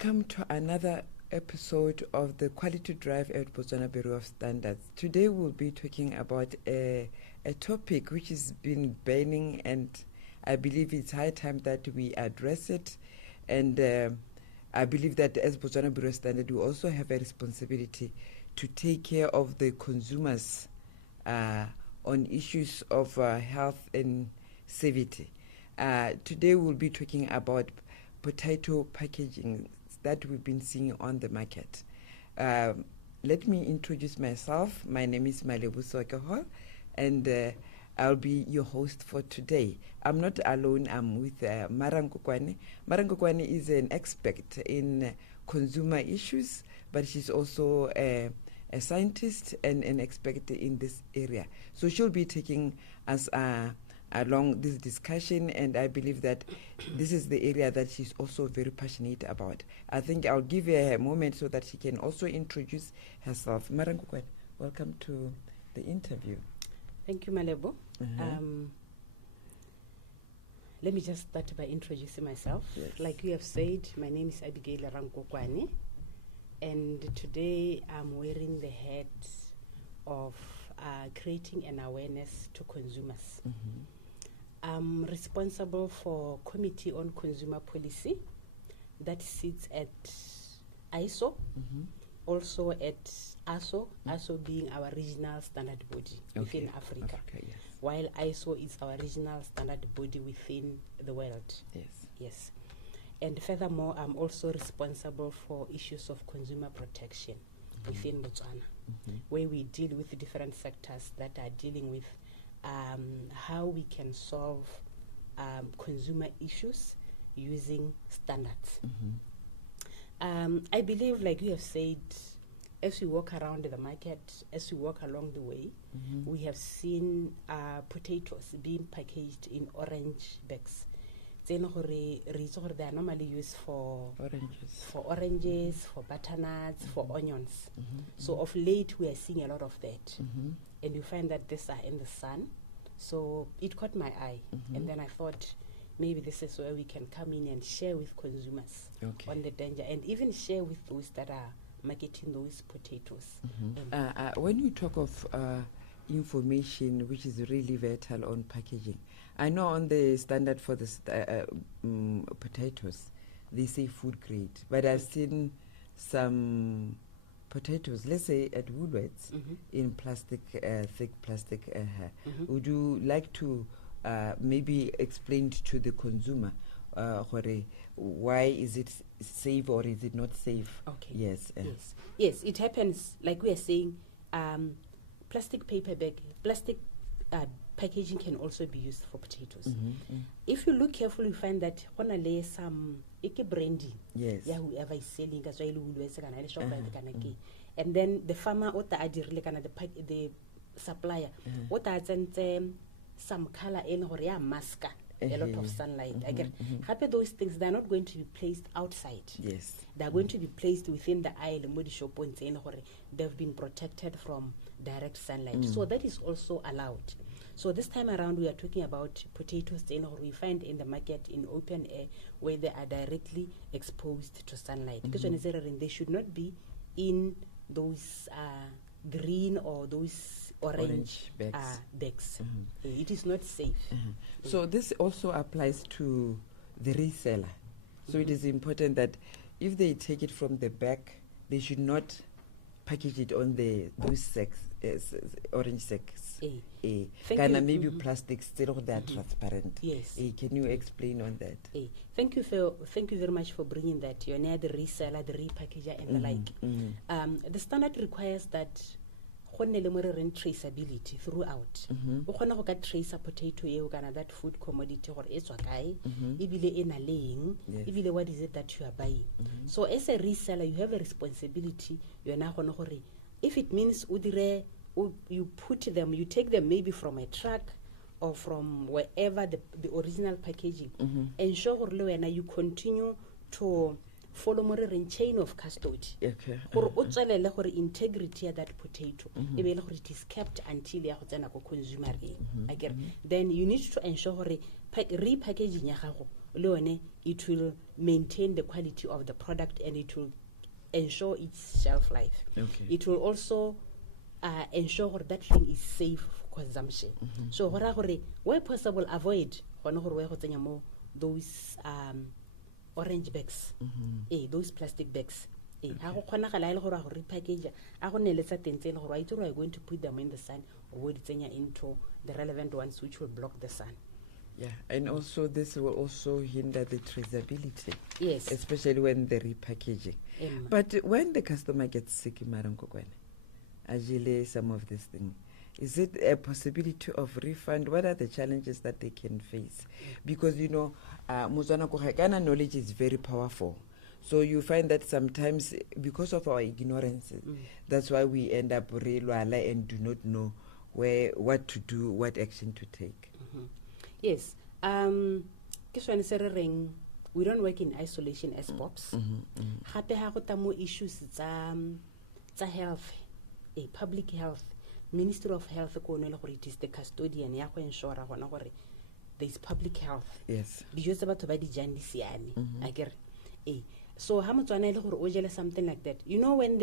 Welcome to another episode of the Quality Drive at Botswana Bureau of Standards. Today we'll be talking about a topic which has been burning, and I believe it's high time that we address it. And I believe that as Botswana Bureau of Standards, we also have a responsibility to take care of the consumers on issues of health and safety. Today we'll be talking about potato packaging that we've been seeing on the market. Let me introduce myself. My name is Ms Abigail, and I'll be your host for today. I'm not alone. I'm with 𝐿 Rankokwane. 𝐿 Rankokwane is an expert in consumer issues, but she's also a scientist and an expert in this area. So she'll be taking us along this discussion, and I believe that this is the area that she's also very passionate about. I think I'll give her a moment so that she can also introduce herself. 𝐿 Rankokwane, welcome to the interview. Thank you, Malebo. Let me just start by introducing myself. Yes. Like you have said, my name is Abigail Rankokwane, and today I'm wearing the hat of creating an awareness to consumers. I'm responsible for Committee on Consumer Policy that sits at ISO, also at ASO, ASO being our regional standard body within Africa, yes. while ISO is our regional standard body within the world. Yes. And furthermore, I'm also responsible for issues of consumer protection within Botswana, where we deal with the different sectors that are dealing with how we can solve consumer issues using standards. I believe, like you have said, as we walk around the market, as we walk along the way, we have seen potatoes being packaged in orange bags. They are normally used for oranges, for butternuts, for onions. So of late, we are seeing a lot of that. And you find that these are in the sun. So it caught my eye. And then I thought, maybe this is where we can come in and share with consumers on the danger, and even share with those that are marketing those potatoes. When you talk of information which is really vital on packaging, I know on the standard for the potatoes, they say food grade, but I've seen some potatoes, let's say at Woolworths, in plastic, thick plastic. Would you like to maybe explain to the consumer why is it safe or is it not safe? Yes. Yes, it happens, like we are saying, plastic paper bag, plastic packaging can also be used for potatoes. If you look carefully, you find that when I lay some brandy, whoever is selling, and then the farmer or the supplier, some color in or mask a lot of sunlight. Again, those things, they're not going to be placed outside. They're going to be placed within the aisle. They've been protected from direct sunlight. So that is also allowed. So this time around, we are talking about potatoes we find in the market in open air where they are directly exposed to sunlight. They should not be in those green or those orange bags. It is not safe. So this also applies to the reseller. So it is important that if they take it from the bag, they should not package it on those sacks, orange sacks. Maybe plastic still they are transparent. Can you explain on that? Thank you very much for bringing that. You're near the reseller, the repackager, and the like. The standard requires that traceability throughout. Trace a potato, that food commodity, or what is it that you are buying. So as a reseller, you have a responsibility. You are now if it means you put them, you take them maybe from a truck or from wherever the original packaging, ensure you continue to follow more in chain of custody. For integrity of that potato, it is kept until the consumer. Then you need to ensure repackaging leone, it will maintain the quality of the product and it will ensure its shelf life. Okay. It will also ensure that thing is safe for consumption. So where possible, avoid those orange bags, those plastic bags. How are going to put them in the sun or into the relevant ones which will block the sun? Yeah, and also this will also hinder the traceability. Yes. Especially when the repackaging. But when the customer gets sick, Ms Rankokwane, actually some of these things, is it a possibility of refund? What are the challenges that they can face? Because, you know, Ghana knowledge is very powerful. So you find that sometimes, because of our ignorance, that's why we end up rely and do not know what to do, what action to take. Yes. We don't work in isolation as POPs. Hape ha go tamo issues tsa health, public health. Ministry of Health it is the custodian ya go ensure there is public health. Yes. So how much o something like that? You know, when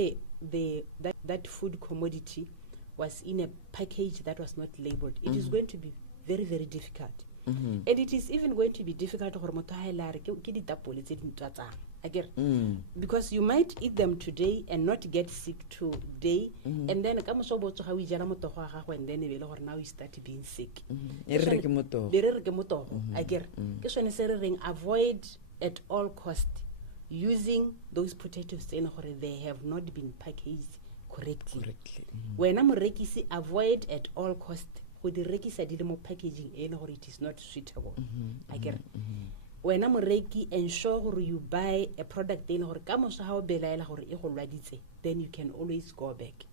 that food commodity was in a package that was not labeled, it is going to be very, very difficult. And it is even going to be difficult because you might eat them today and not get sick today, and then and then now you start being sick. Avoid at all cost using those potatoes they have not been packaged correctly. When I'm avoid at all cost the packaging it is not suitable. When I'm ensure you buy a product then you can always go back.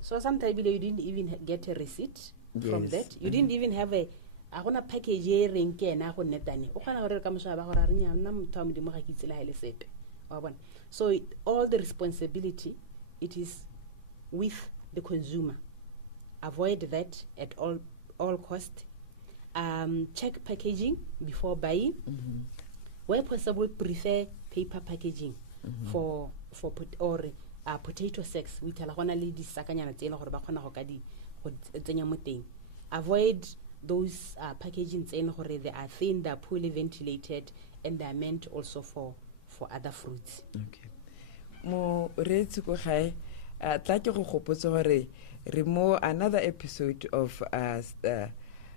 So sometimes you didn't even get a receipt from that. You didn't even have a package so all the responsibility, it is with the consumer. Avoid that at all cost. Check packaging before buying. Where possible, prefer paper packaging for potato sacks. We tell avoid those packaging they are thin, they are poorly ventilated, and they are meant also for other fruits. Okay. Mo reetsi go gae tla ke go gopotsa gore re mo another episode of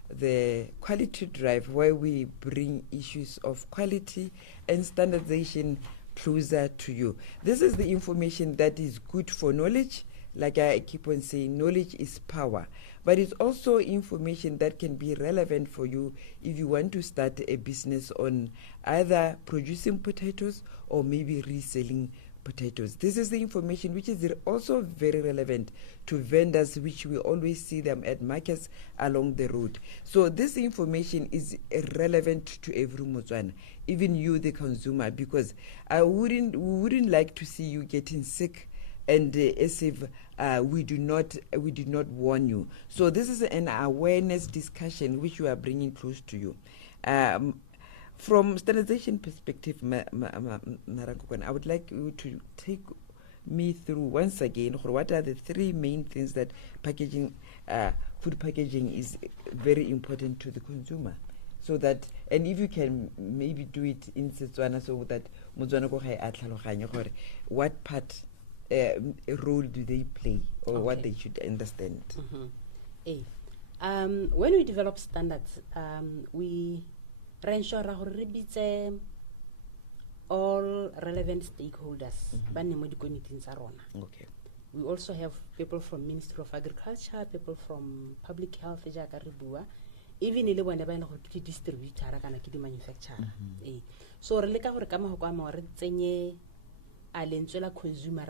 the quality drive, where we bring issues of quality and standardization closer to you. This is the information that is good for knowledge. Like I keep on saying, knowledge is power, but it's also information that can be relevant for you if you want to start a business on either producing potatoes or maybe reselling potatoes. This is the information which is also very relevant to vendors, which we always see them at markets along the road. So this information is relevant to every Motswana, even you, the consumer, because we wouldn't like to see you getting sick and as if we did not warn you. So this is an awareness discussion which we are bringing close to you. From standardization perspective, Rankokwane, I would like you to take me through once again what are the three main things that packaging, food packaging is very important to the consumer. So that, and if you can maybe do it in Setswana so that Motswana go gae a tlhaloganye gore what part role do they play, or what they should understand. When we develop standards, we ensure all relevant stakeholders. Okay. We also have people from Ministry of Agriculture, people from Public Health, even if we have a distributor and a manufacturer. So we consumer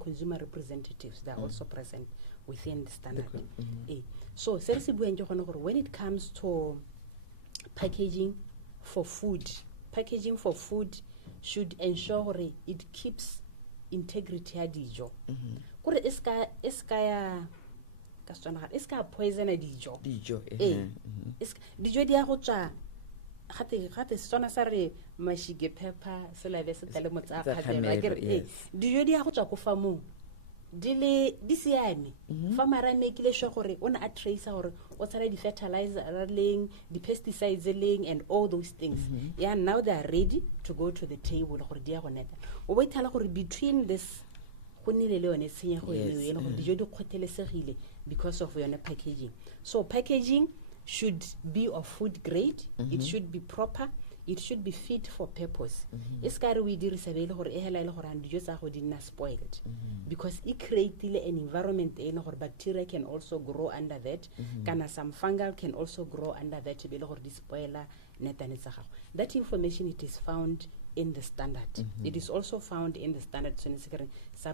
consumer representatives that are also present within the standard. So when it comes to packaging for food should ensure it keeps integrity adijo. kore eska ya ka tswana ga eska poisona dijo dijo di ya go tswa gate sona sa re mashige pepper se labe se tale motsa khatela ke dijo di ya go tswa go fa mo di siame fa mara mekile sho gore ona a trace gore o tsara di fertilizer leng di pesticides leng and all those things yeah, now they are ready to go to the table gore di ya go neta o bo ithala gore between this go nile le yone tsenya go ile gore dijo di khothelesegile because of yone packaging. So packaging should be of food grade, it should be proper, it should be fit for purpose. Eskare we dirisa be ile gore e hela ile gore dijo tsa go di na spoiled because it created an environment e gore bacteria can also grow under that, kana some fungal can also grow under that be ile gore di spoiler netane tsa gago. That information it is found in the standard. It is also found in the standard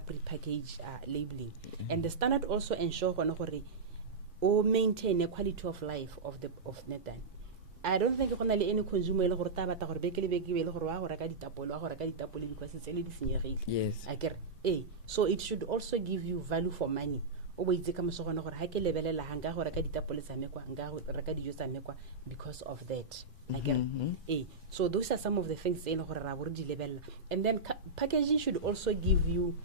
pre-packaged labeling. And the standard also ensure or maintain a quality of life of netan. I don't think any consumer because it's only yes. I get so it should also give you value for money. Because of that. So those are some of the things and then packaging should also give you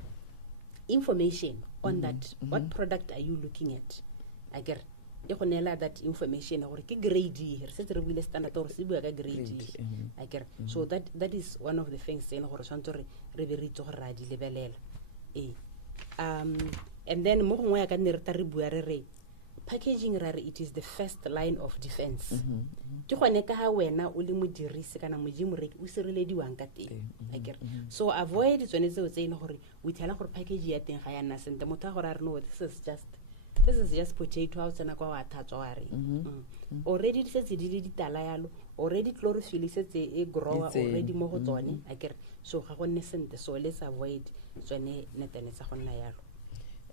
information on that. What product are you looking at? I get that information or grade here standard or grade I get so that is one of the things and then packaging rare it is the first line of defense. So avoid we tell package this is just potato house and already it says already chlorophyll says a grower already mo I get so so let's avoid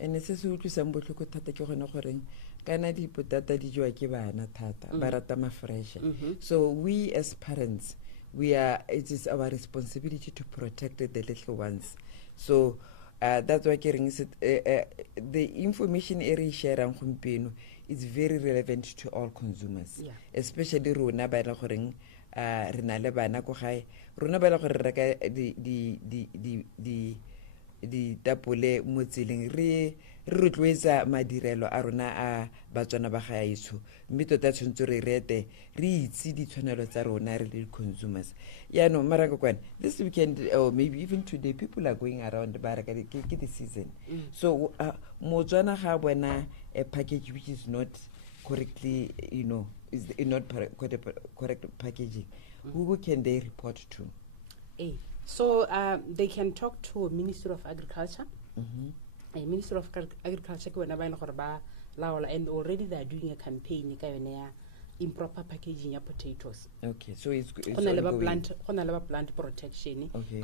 and it says to some botlhoko thata ke gone goreng kana di potata di jwa ke bana thata ba rata ma fresh. So we as parents it is our responsibility to protect the little ones. So that's why the information area sharing gompieno is very relevant to all consumers, especially rona ba le goreng re na le bana go gae rona ba le gore reka di tapole mo tseleng re rotloetsa madirelo a rona a batswana ba gaetsho mme tota tshwantse re rete re itse ditshwanelo tsa rona re le consumers. No Rankokwane, this weekend or maybe even today people are going around baraka ke the season. So motswana ga bona a package which is not correctly is not correct packaging, who can they report to? So they can talk to Ministry of Agriculture. Ministry of Agriculture and already they are doing a campaign improper packaging of potatoes. Okay, so it's plant protection. Okay.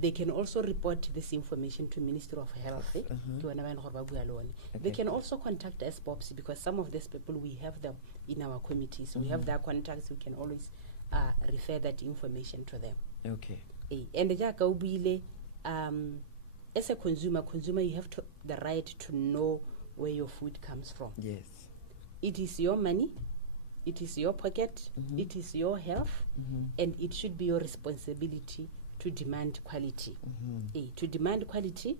They can also report this information to Ministry of Health. They can also contact us POPs because some of these people we have them in our committees. We have their contacts. We can always refer that information to them. Okay. And as a consumer, you have the right to know where your food comes from. Yes. It is your money, it is your pocket, it is your health, and it should be your responsibility to demand quality. To demand quality,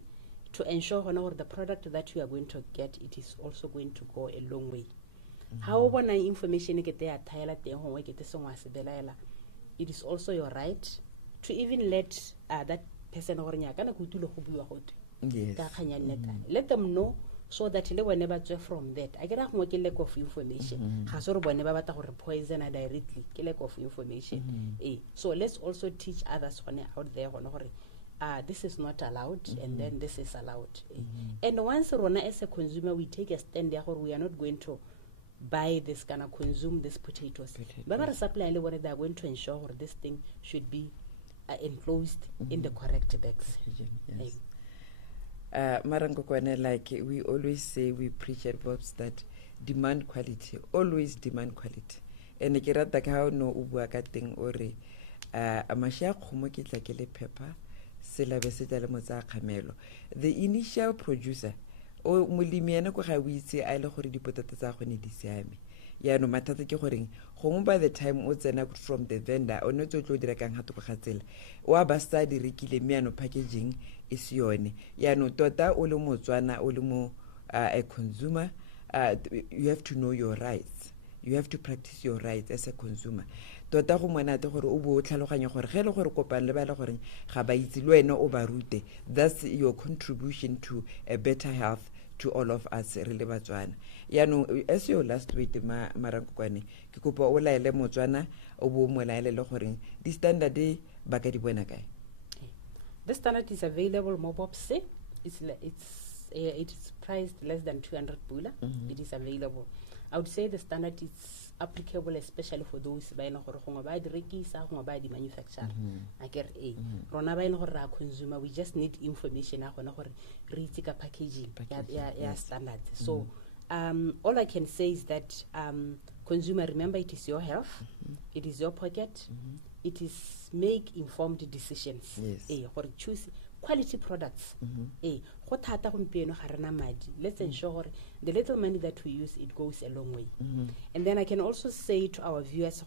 to ensure the product that you are going to get, it is also going to go a long way. However, information it is also your right to even let that person let them know so that they will never draw from that. I get a lack of information. Poison directly, lack of information. So let's also teach others out there this is not allowed and then this is allowed. And once as a consumer we take a stand there, we are not going to buy this kind of consume these potatoes. But supply they are going to ensure this thing should be enclosed in the correct bags. Yes. Rankokwane, like we always say, we preach at verbs that demand quality, always demand quality. And I get how no ubuaka thing ore amashia khumo ke tla ke le pepper selabe se tla le motsa kgamelo. The initial producer o molemi ena go ga o itse a ile gore dipotata tsa go ne di siame. Ya no mathata ke goreng gongwe by the time o tsena from the vendor o ne tlo dira kang ha go ga tsela o ba sta di rekile miano packaging is yone ya no tota o le motswana o le mo a consumer you have to know your rights, you have to practice your rights as a consumer. Tota go monate gore o bo tlhaloganya gore ge le gore kopang le ba le gore ga ba itse le wena o ba rute. That's your contribution to a better health to all of us re le Batswana. Ya no as your last word Rankokwane ke kopa o laele Motswana o bo mo laele le gore di standard ba ka di bona kae. The standard is available mobopse. It is priced less than 200 pula. It is available. I would say the standard is applicable especially for those ba ena gore gongwe ba di rekisa gongwe ba di manufacture. I get rona ba ena gore ra consumer, we just need information a gona gore re itse ka packaging ya standards. So all I can say is that consumer, remember, it is your health, it is your pocket, it is make informed decisions. Or choose quality products. Let's ensure the little money that we use, it goes a long way. And then I can also say to our viewers,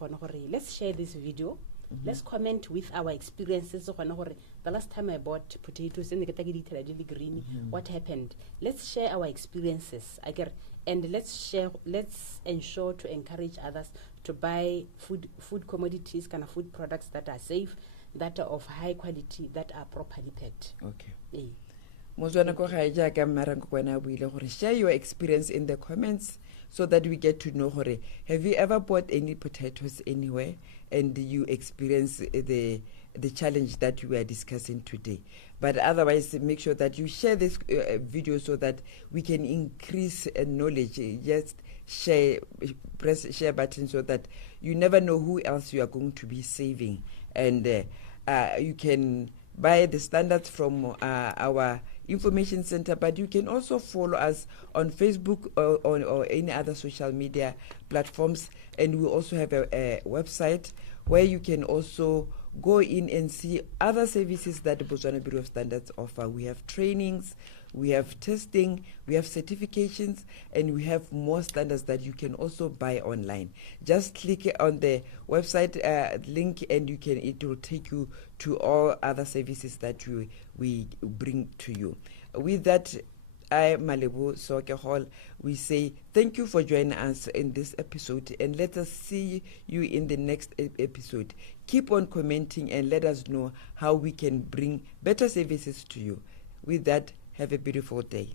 let's share this video. Let's comment with our experiences. The last time I bought potatoes and green, what happened? Let's share our experiences. And let's ensure to encourage others to buy food commodities, kind of food products that are safe, that are of high quality, that are properly packed. Okay. Share your experience in the comments so that we get to know. Have you ever bought any potatoes anywhere and you experience the challenge that we are discussing today? But otherwise, make sure that you share this video so that we can increase knowledge. Just press share button so that you never know who else you are going to be saving. And you can buy the standards from our information center, but you can also follow us on Facebook or any other social media platforms. And we also have a website where you can also go in and see other services that the Botswana Bureau of Standards offer. We have trainings, we have testing, we have certifications, and we have more standards that you can also buy online. Just click on the website link and it will take you to all other services that we bring to you. With that, I, Malebu Soke Hall, we say thank you for joining us in this episode, and let us see you in the next episode. Keep on commenting and let us know how we can bring better services to you. With that, have a beautiful day.